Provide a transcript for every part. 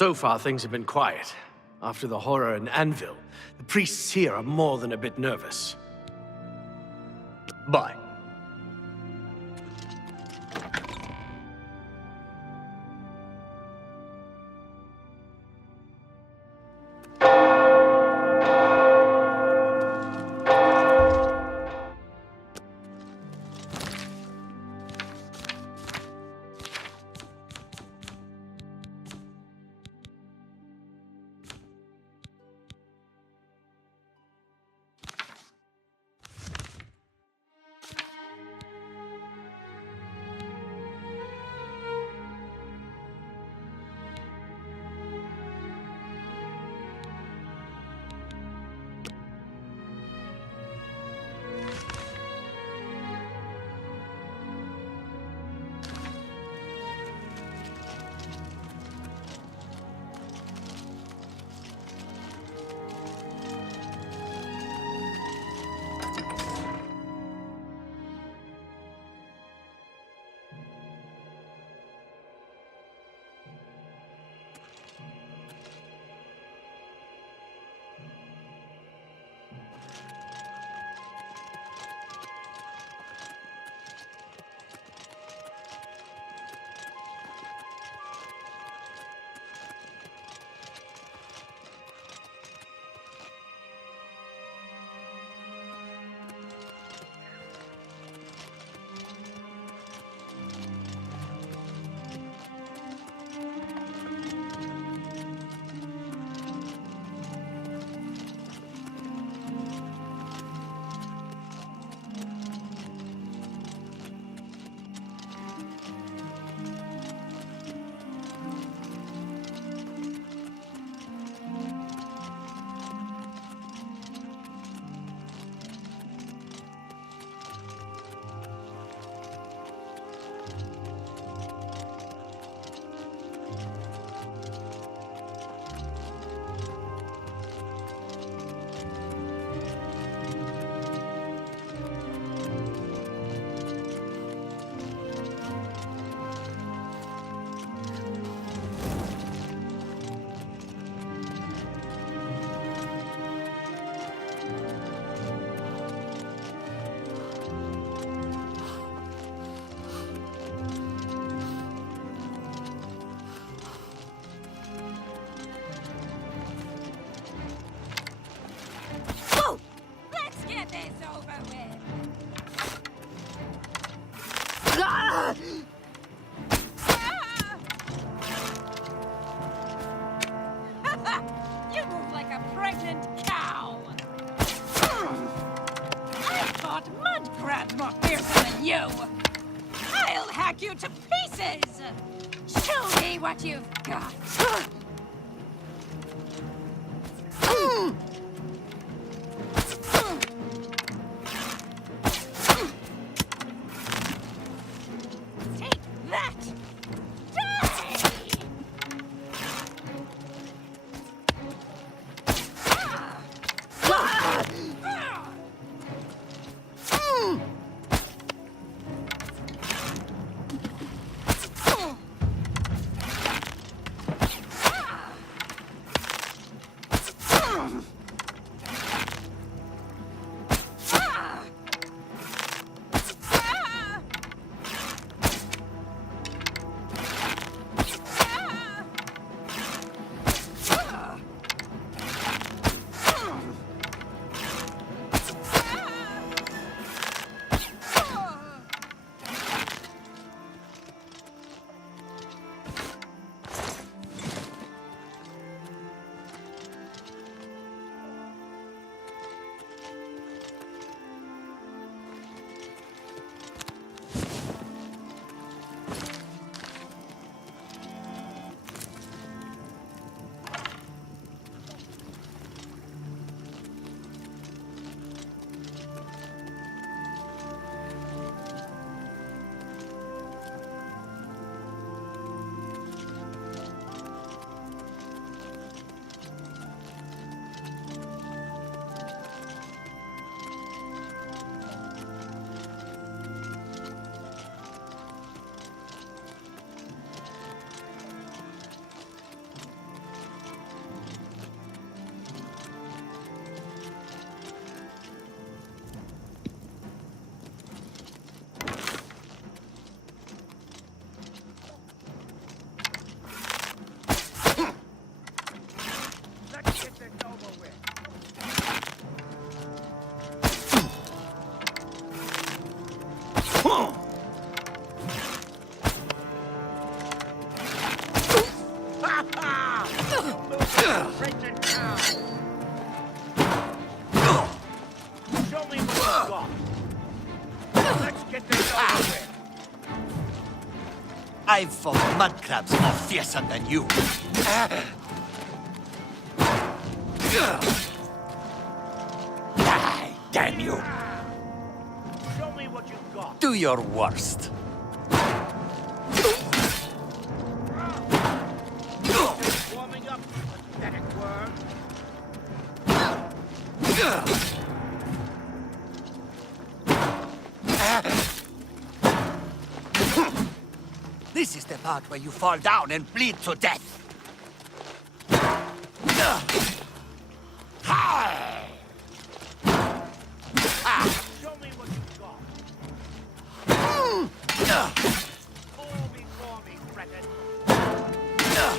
So far, things have been quiet. After the horror in Anvil, the priests here are more than a bit nervous. Bye. You move like a pregnant cow. I thought mud crabs more fearsome than you. I'll hack you to pieces. Show me what you've got. Take that. Die! Pregnant cow! Show me what you got. Let's get this over with. I've fought mud crabs more fearsome than you. Die, damn you! Show me what you got. Do your worst. Just warming up, pathetic worm. This is the part where you fall down and bleed to death. Show me what you got. Fall before me, Breton. Die!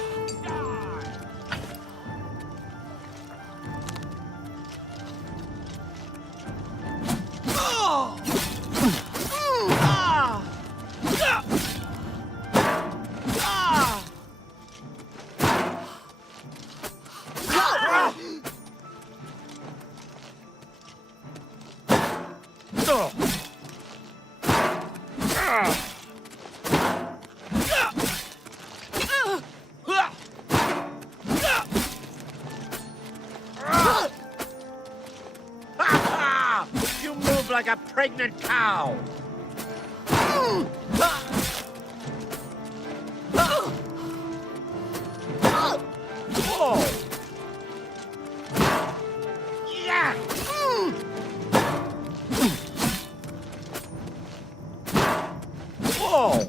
You move like a pregnant cow. Whoa! Yeah! Whoa!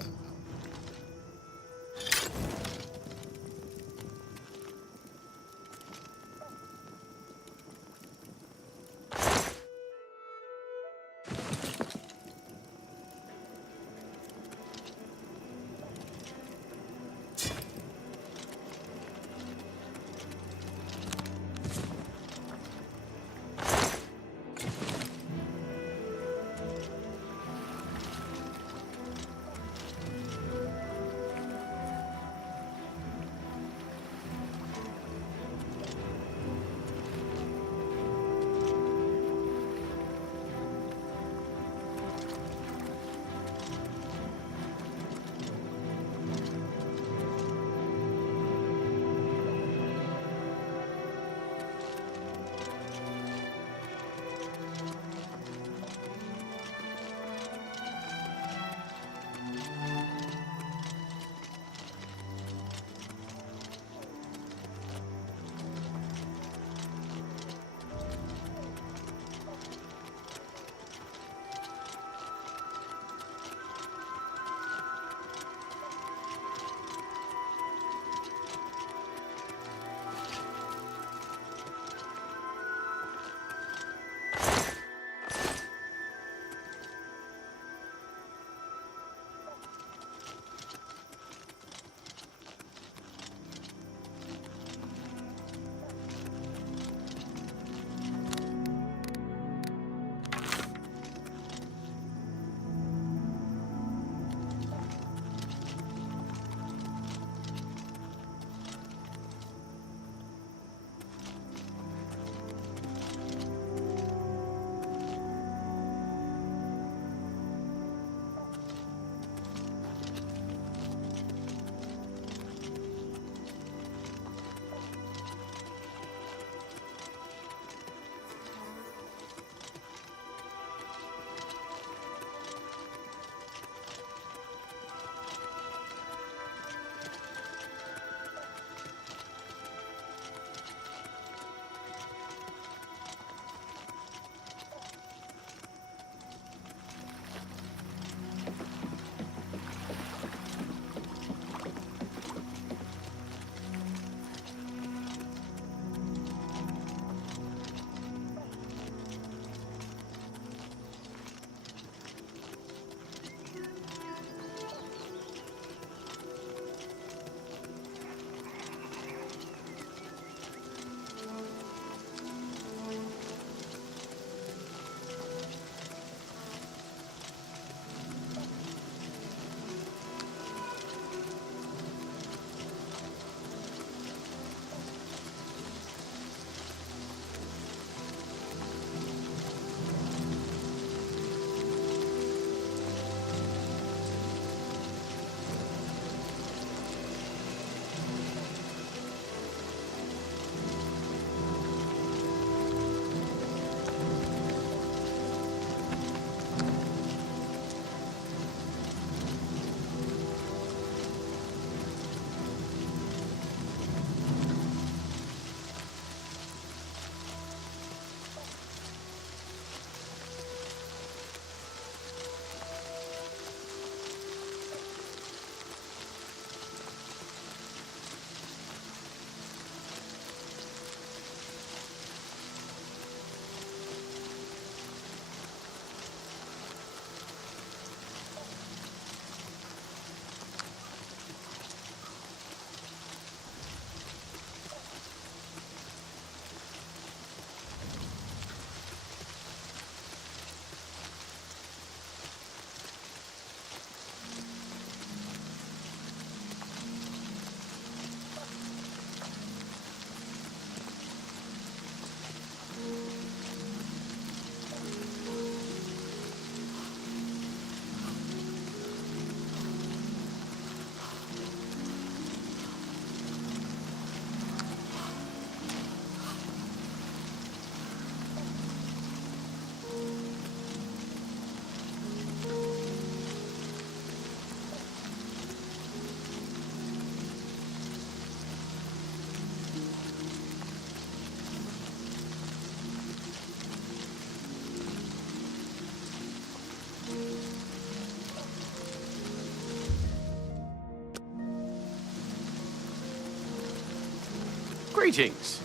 Greetings.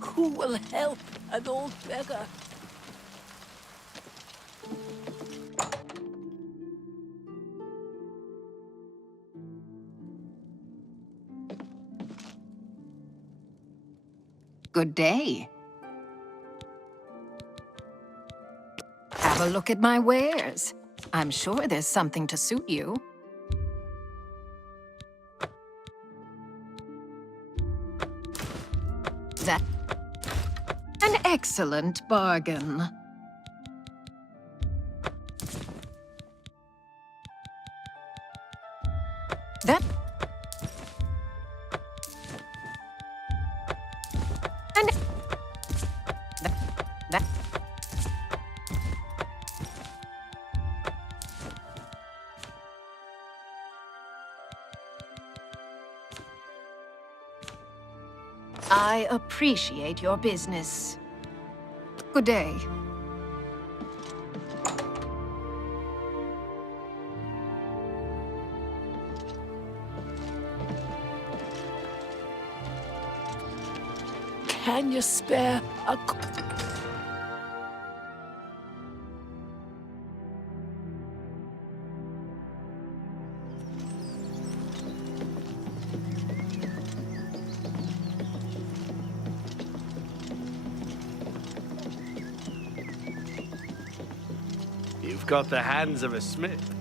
Who will help an old beggar? Good day. Have a look at my wares. I'm sure there's something to suit you. That an excellent bargain. That an that I appreciate your business. Good day. Can you spare a... You've got the hands of a smith.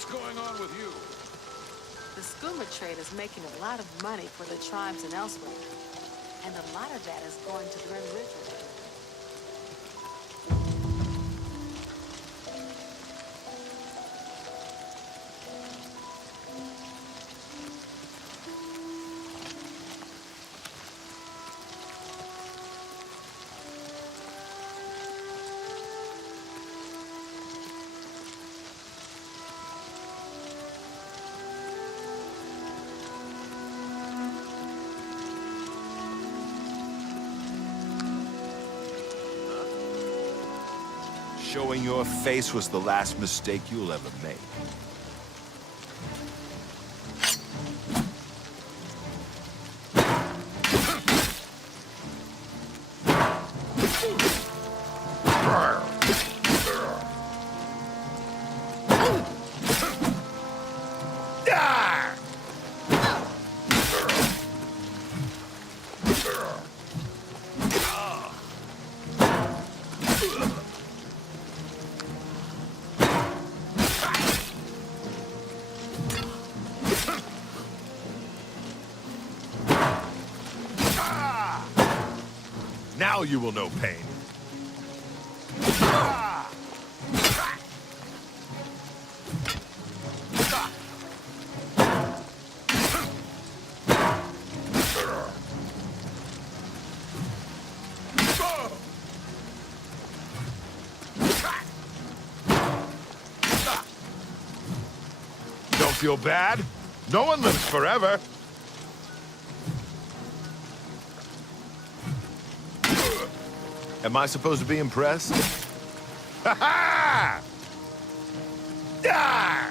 What's going on with you? The skooma trade is making a lot of money for the tribes and elsewhere. And a lot of that is going to Grim Ridge. Showing your face was the last mistake you'll ever make. Now you will know pain. Don't feel bad? No one lives forever. Am I supposed to be impressed? Ha ha! Ah!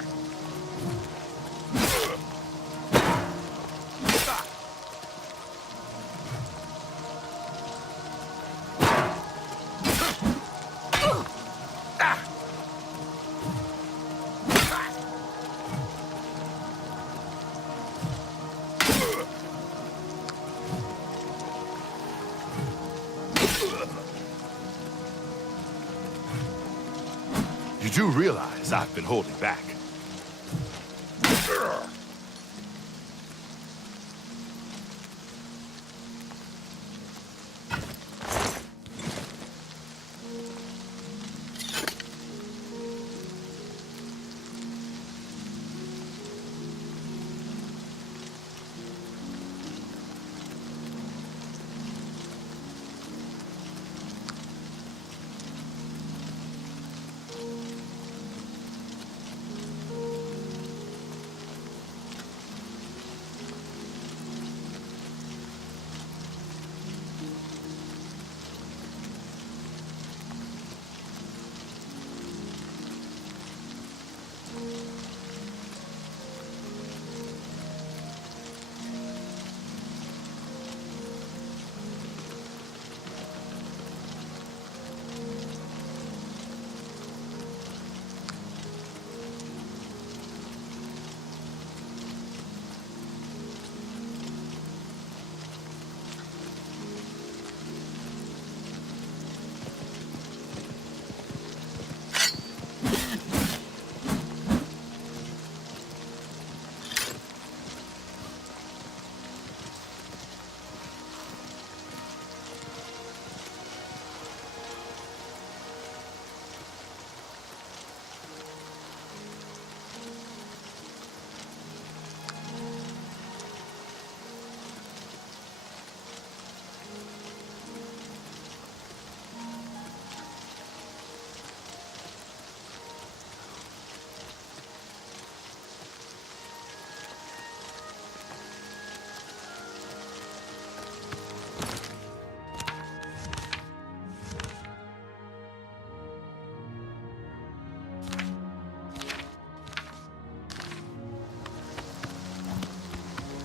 You do realize I've been holding back.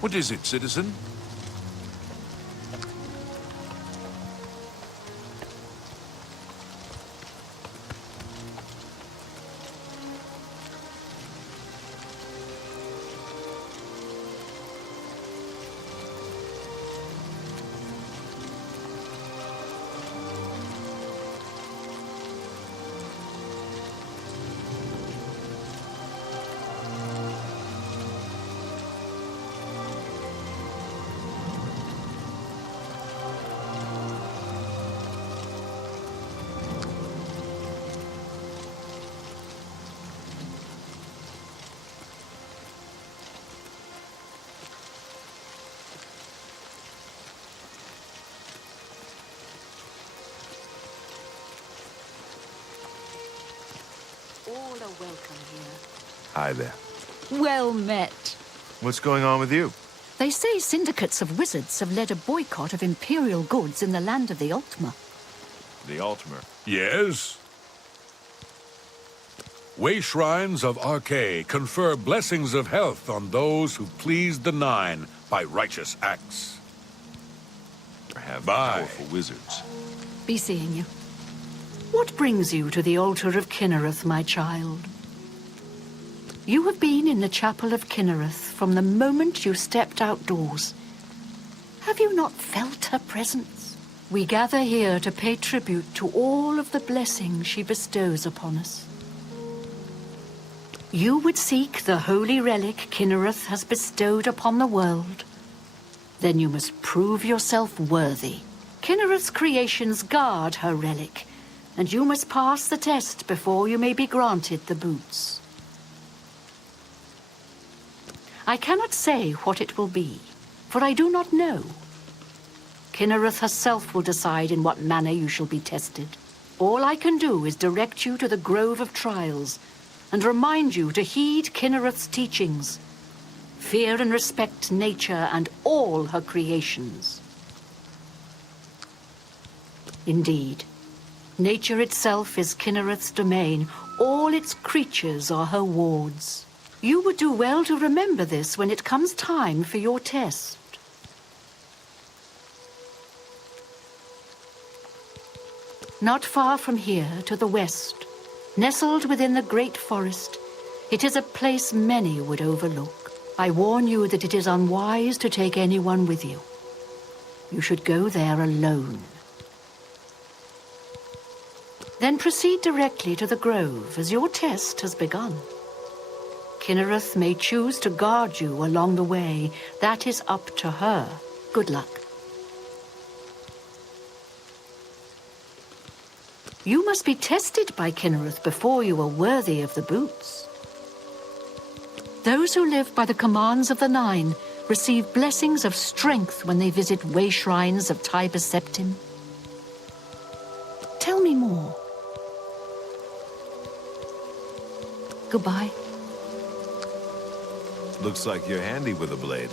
What is it, citizen? welcome here. Hi there. Well met. What's going on with you? They say syndicates of wizards have led a boycott of imperial goods in the land of the Ultima. The Ultimate. Yes? Way shrines of Archay confer blessings of health on those who please the Nine by righteous acts. Have Bye. powerful wizards. Be seeing you. What brings you to the altar of Kinnereth, my child? You have been in the chapel of Kinnereth from the moment you stepped outdoors. Have you not felt her presence? We gather here to pay tribute to all of the blessings she bestows upon us. You would seek the holy relic Kinnereth has bestowed upon the world. Then you must prove yourself worthy. Kinnereth's creations guard her relic, and you must pass the test before you may be granted the boots. I cannot say what it will be, for I do not know. Kinnereth herself will decide in what manner you shall be tested. All I can do is direct you to the Grove of Trials, and remind you to heed Kinnereth's teachings. Fear and respect nature and all her creations. Indeed, nature itself is Kinnereth's domain. All its creatures are her wards. You would do well to remember this when it comes time for your test. Not far from here, to the west, nestled within the great forest, it is a place many would overlook. I warn you that it is unwise to take anyone with you. You should go there alone. Then proceed directly to the grove, as your test has begun. Kinnereth may choose to guard you along the way. That is up to her. Good luck. You must be tested by Kinnereth before you are worthy of the boots. Those who live by the commands of the Nine receive blessings of strength when they visit way shrines of Tiber Septim. Tell me more. Goodbye. Looks like you're handy with a blade.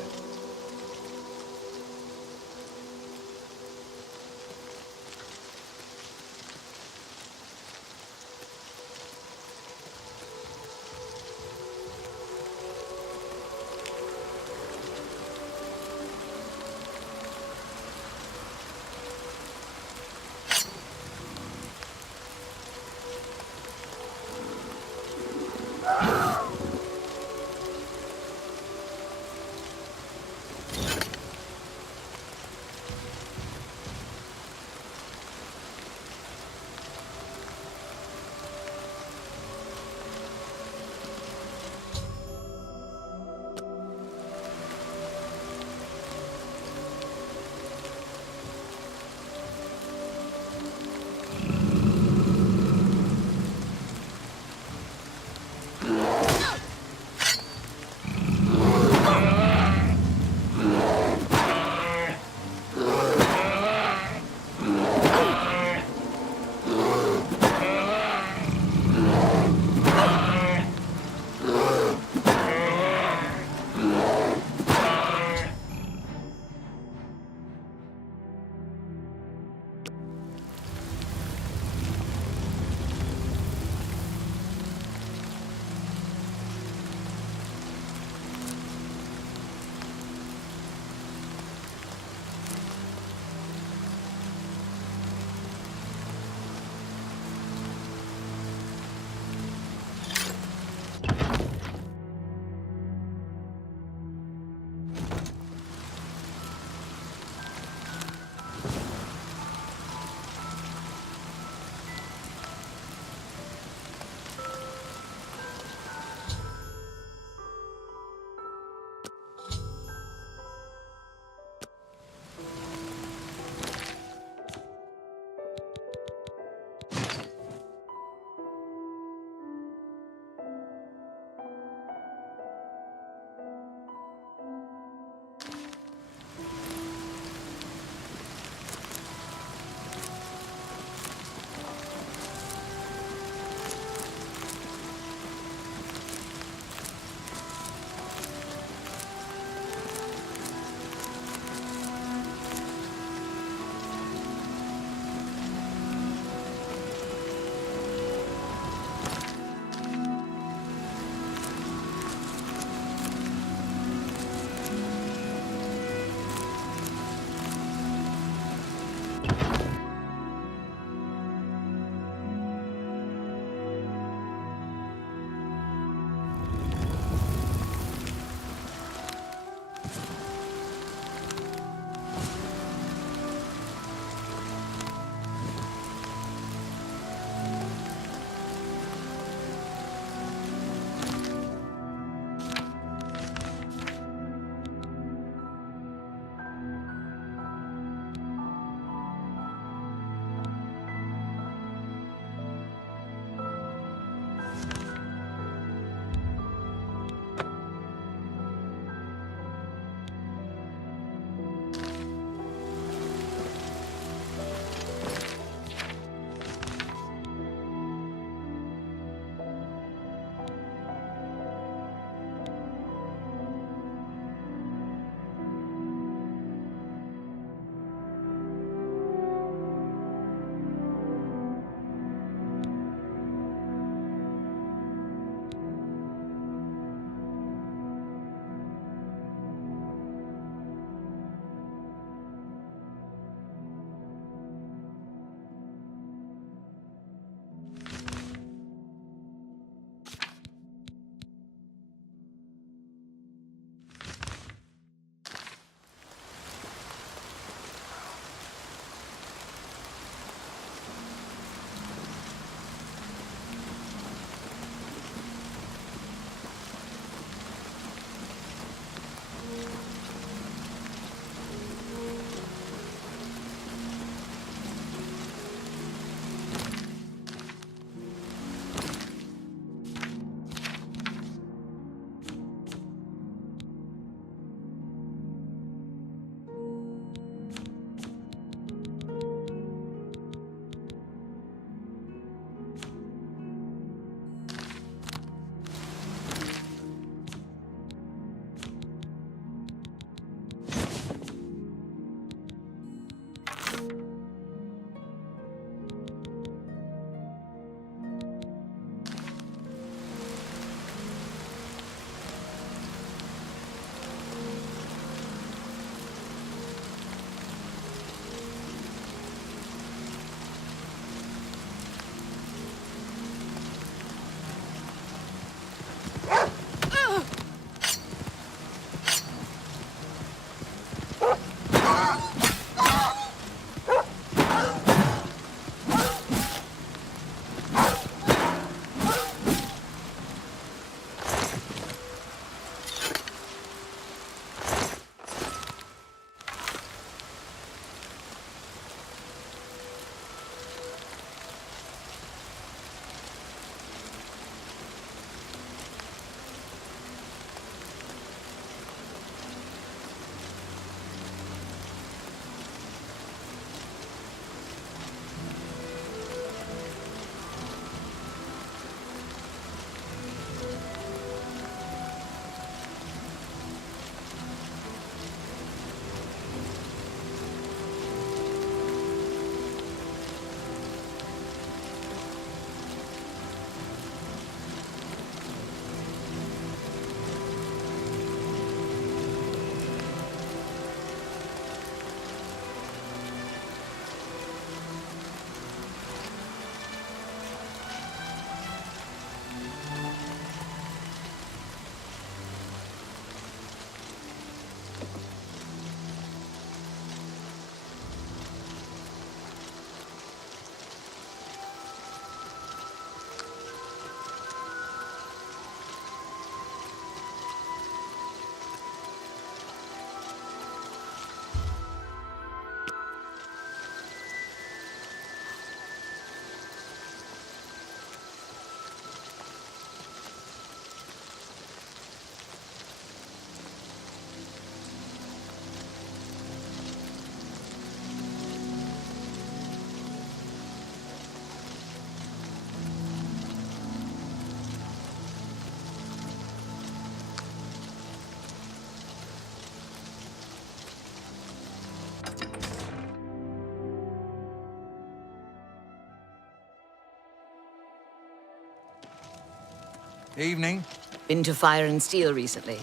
Evening. Been to Fire and Steel recently?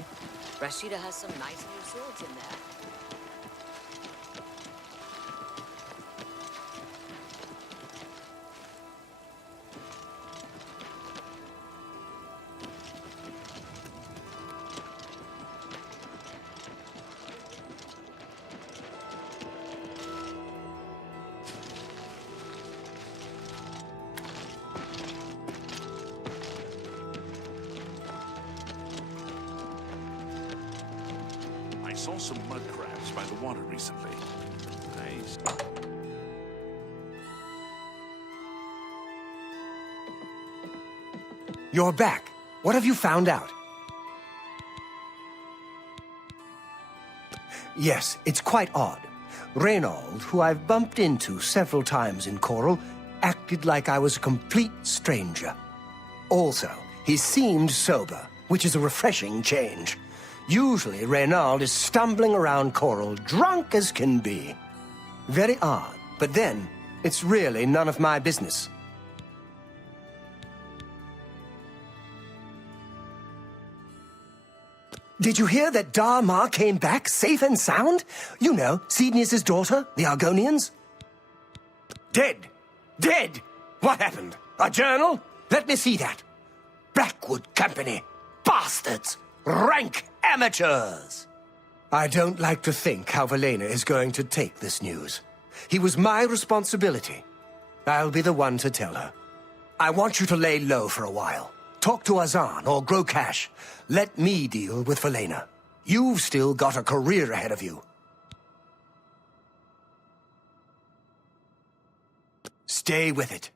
Rashida has some nice new swords in there. I saw some mud crabs by the water recently. Nice. You're back. What have you found out? Yes, it's quite odd. Reynold, who I've bumped into several times in Coral, acted like I was a complete stranger. Also, he seemed sober, which is a refreshing change. Usually, Reynold is stumbling around Coral, drunk as can be. Very odd, but then, it's really none of my business. Did you hear that Dar-Ma came back safe and sound? You know, Sidnius' daughter, the Argonians? Dead! Dead! What happened? A journal? Let me see that. Blackwood Company. Bastards! Rank amateurs! I don't like to think how Valena is going to take this news. He was my responsibility. I'll be the one to tell her. I want you to lay low for a while. Talk to Azan or grow cash. Let me deal with Valena. You've still got a career ahead of you. Stay with it.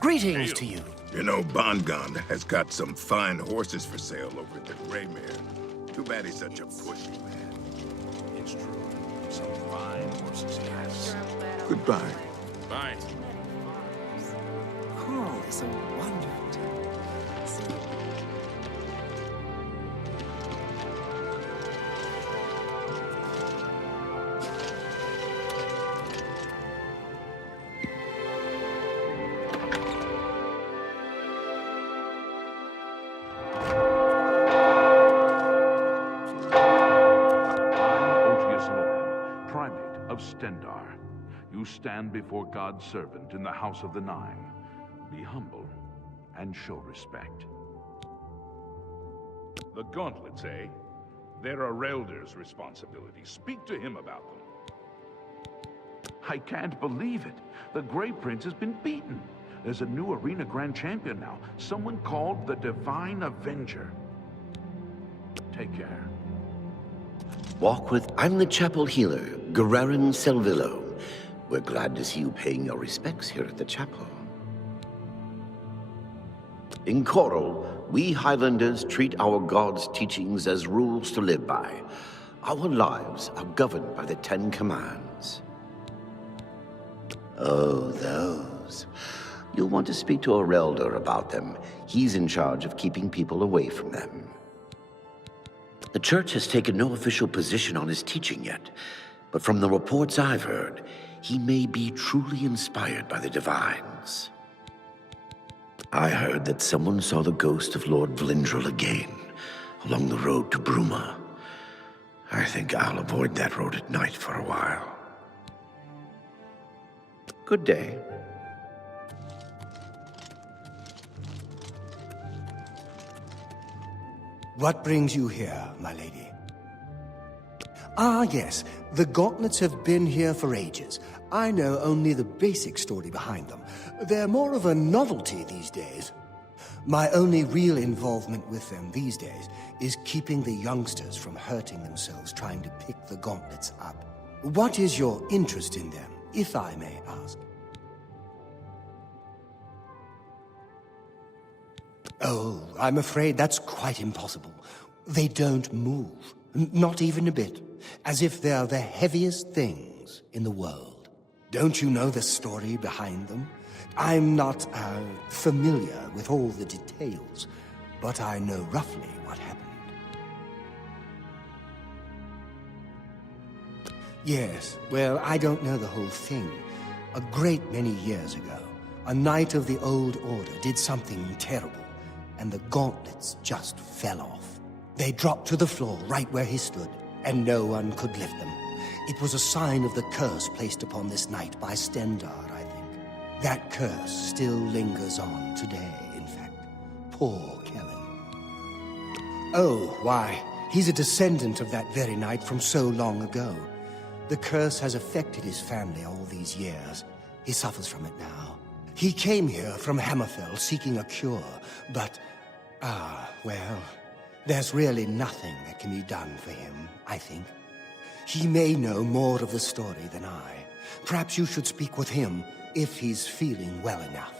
Greetings to you. You know, Bongon has got some fine horses for sale over at the Greymere. Too bad he's such a pushy man. It's true. Some fine horses he has. Goodbye. Bye. Coral is a wonderful town. Stendar. You stand before God's servant in the House of the Nine. Be humble and show respect. The Gauntlets, eh? They're a Relder's responsibility. Speak to him about them. I can't believe it. The Grey Prince has been beaten. There's a new arena grand champion now. Someone called the Divine Avenger. Take care. Walk with... I'm the chapel healer, Guerrerin Selvillo. We're glad to see you paying your respects here at the chapel. In Coral, we Highlanders treat our god's teachings as rules to live by. Our lives are governed by the Ten Commands. Oh, those. You'll want to speak to a Relder about them. He's in charge of keeping people away from them. The Church has taken no official position on his teaching yet, but from the reports I've heard, he may be truly inspired by the Divines. I heard that someone saw the ghost of Lord Vlindrel again, along the road to Bruma. I think I'll avoid that road at night for a while. Good day. What brings you here, my lady? Ah, yes. The Gauntlets have been here for ages. I know only the basic story behind them. They're more of a novelty these days. My only real involvement with them these days is keeping the youngsters from hurting themselves trying to pick the Gauntlets up. What is your interest in them, if I may ask? Oh, I'm afraid that's quite impossible. They don't move, not even a bit, as if they're the heaviest things in the world. Don't you know the story behind them? I'm not, familiar with all the details, but I know roughly what happened. Yes, well, I don't know the whole thing. A great many years ago, a knight of the Old Order did something terrible, and the gauntlets just fell off. They dropped to the floor right where he stood, and no one could lift them. It was a sign of the curse placed upon this knight by Stendard, I think. That curse still lingers on today, in fact. Poor Kellen. Oh, why, he's a descendant of that very knight from so long ago. The curse has affected his family all these years. He suffers from it now. He came here from Hammerfell seeking a cure, but... well, there's really nothing that can be done for him, I think. He may know more of the story than I. Perhaps you should speak with him if he's feeling well enough.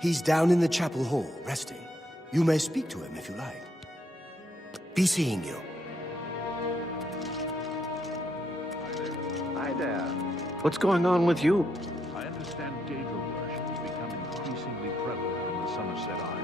He's down in the chapel hall, resting. You may speak to him if you like. Be seeing you. Hi there. What's going on with you? I understand dagger worship has become increasingly prevalent in the Somerset Isle.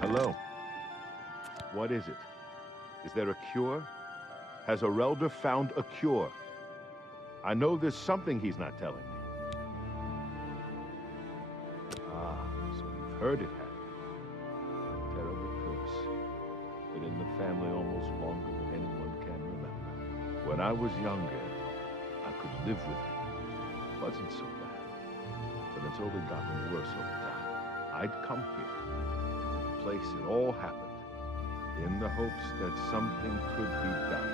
Hello. What is it? Is there a cure? Has Arelder found a cure? I know there's something he's not telling me. Ah, so you've heard it, have you? Terrible curse. Been in the family almost longer than anyone can remember. When I was younger, I could live with it. Wasn't so bad. But it's only gotten worse over time. I'd come here, to the place it all happened, in the hopes that something could be done.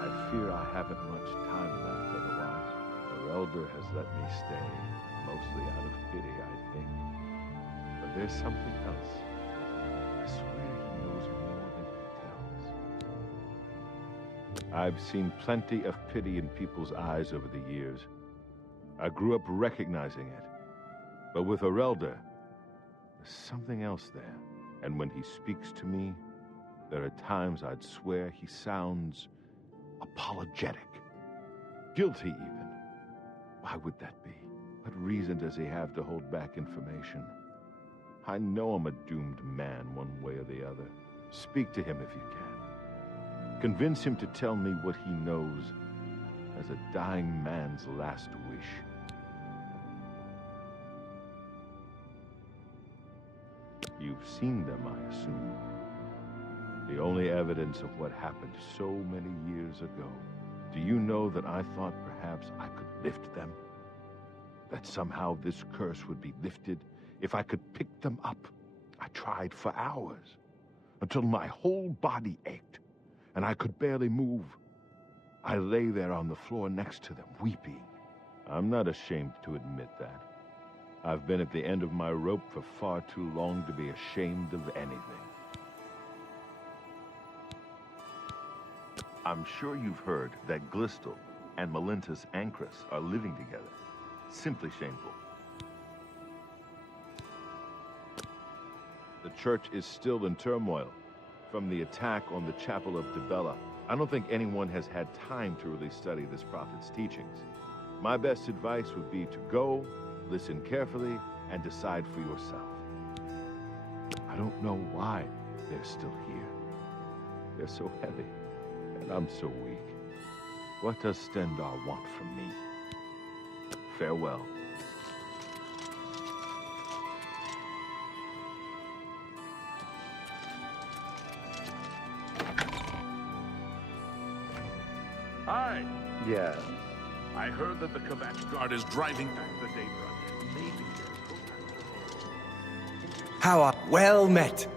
I fear I haven't much time left otherwise. Arelder has let me stay, mostly out of pity, I think. But there's something else. I swear he knows more than he tells. I've seen plenty of pity in people's eyes over the years. I grew up recognizing it. But with Arelder, there's something else there. And when he speaks to me, there are times I'd swear he sounds apologetic. Guilty, even. Why would that be? What reason does he have to hold back information? I know I'm a doomed man one way or the other. Speak to him if you can. Convince him to tell me what he knows as a dying man's last wish. You've seen them, I assume. The only evidence of what happened so many years ago. Do you know that I thought perhaps I could lift them? That somehow this curse would be lifted if I could pick them up? I tried for hours, until my whole body ached, and I could barely move. I lay there on the floor next to them, weeping. I'm not ashamed to admit that. I've been at the end of my rope for far too long to be ashamed of anything. I'm sure you've heard that Glistel and Melintus Ancrus are living together. Simply shameful. church is still in turmoil from the attack on the Chapel of Dibella. I don't think anyone has had time to really study this prophet's teachings. My best advice would be to go, listen carefully, and decide for yourself. I don't know why they're still here. They're so heavy, and I'm so weak. What does Stendarr want from me? Farewell. Hi. Yes. I heard that the Kvatch Guard is driving back the Daedra. Maybe you're How are well met.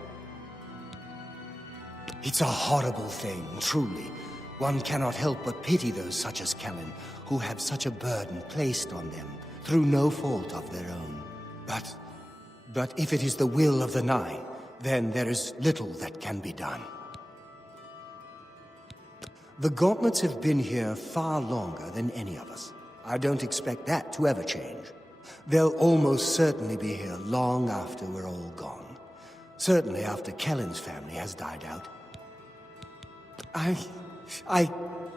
It's a horrible thing, truly. One cannot help but pity those such as Kellen, who have such a burden placed on them, through no fault of their own. But if it is the will of the Nine, then there is little that can be done. The Gauntlets have been here far longer than any of us. I don't expect that to ever change. They'll almost certainly be here long after we're all gone. Certainly after Kellen's family has died out. I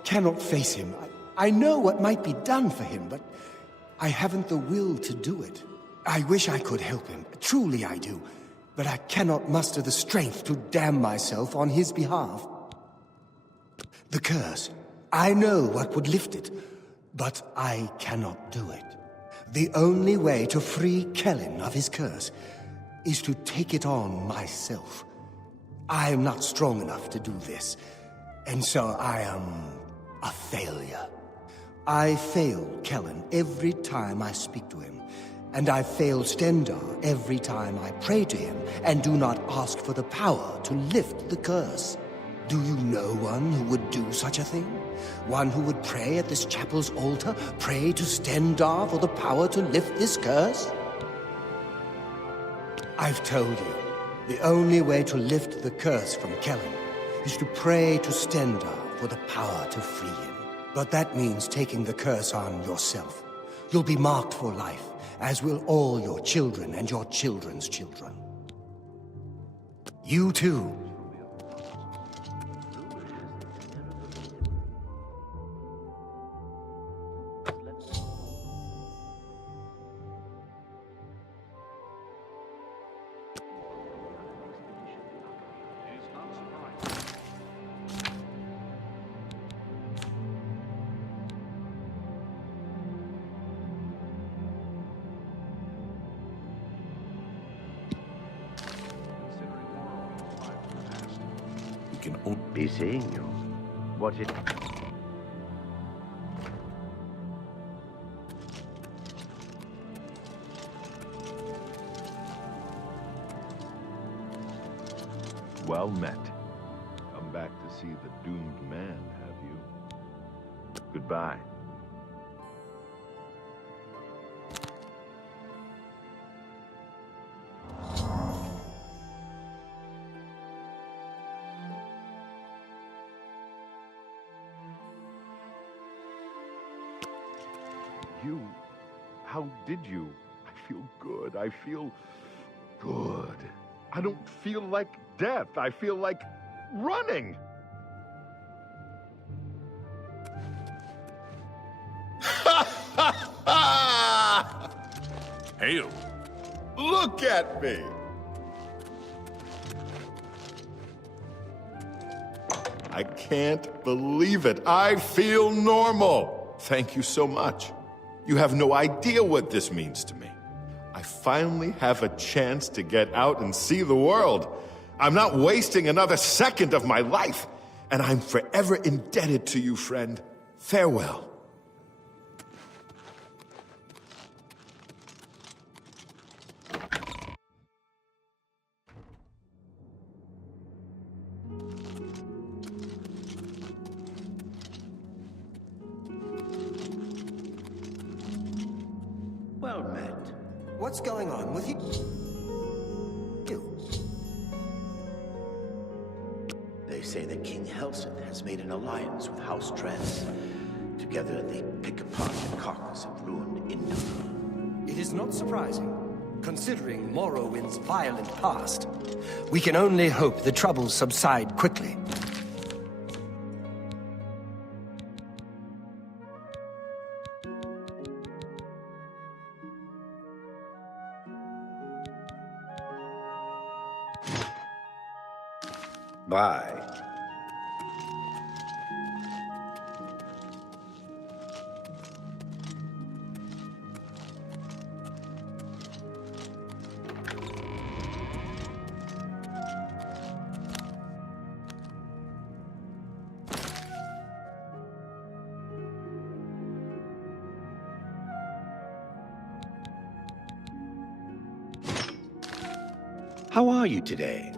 cannot face him. I know what might be done for him, but I haven't the will to do it. I wish I could help him. Truly I do. But I cannot muster the strength to damn myself on his behalf. The curse. I know what would lift it, but I cannot do it. The only way to free Kellen of his curse is to take it on myself. I am not strong enough to do this, and so I am a failure. I fail Kellen every time I speak to him, and I fail Stendarr every time I pray to him and do not ask for the power to lift the curse. Do you know one who would do such a thing? One who would pray at this chapel's altar, pray to Stendarr for the power to lift this curse? I've told you, the only way to lift the curse from Kellen is to pray to Stendarr for the power to free him. But that means taking the curse on yourself. You'll be marked for life, as will all your children and your children's children. You too. Be seeing you. What it... Well met. Come back to see the doomed man, have you? Goodbye. You? How did you? I feel good. I feel good. I don't feel like death. I feel like running. Hail. Look at me. I can't believe it. I feel normal. Thank you so much. You have no idea what this means to me. I finally have a chance to get out and see the world. I'm not wasting another second of my life, and I'm forever indebted to you, friend. Farewell. Well met. What's going on with you? They say that King Helseth has made an alliance with House Tress. Together they pick apart the carcass of ruined Indra. It is not surprising. considering Morrowind's violent past. We can only hope the troubles subside quickly. Bye. How are you today?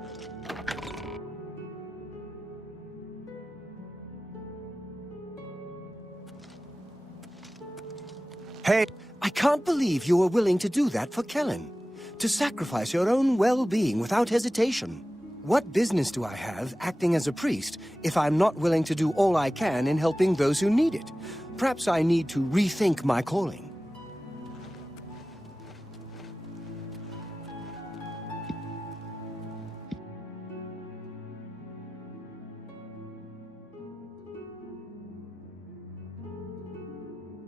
Hey, I can't believe you were willing to do that for Kellen. To sacrifice your own well-being without hesitation. What business do I have acting as a priest if I'm not willing to do all I can in helping those who need it? Perhaps I need to rethink my calling.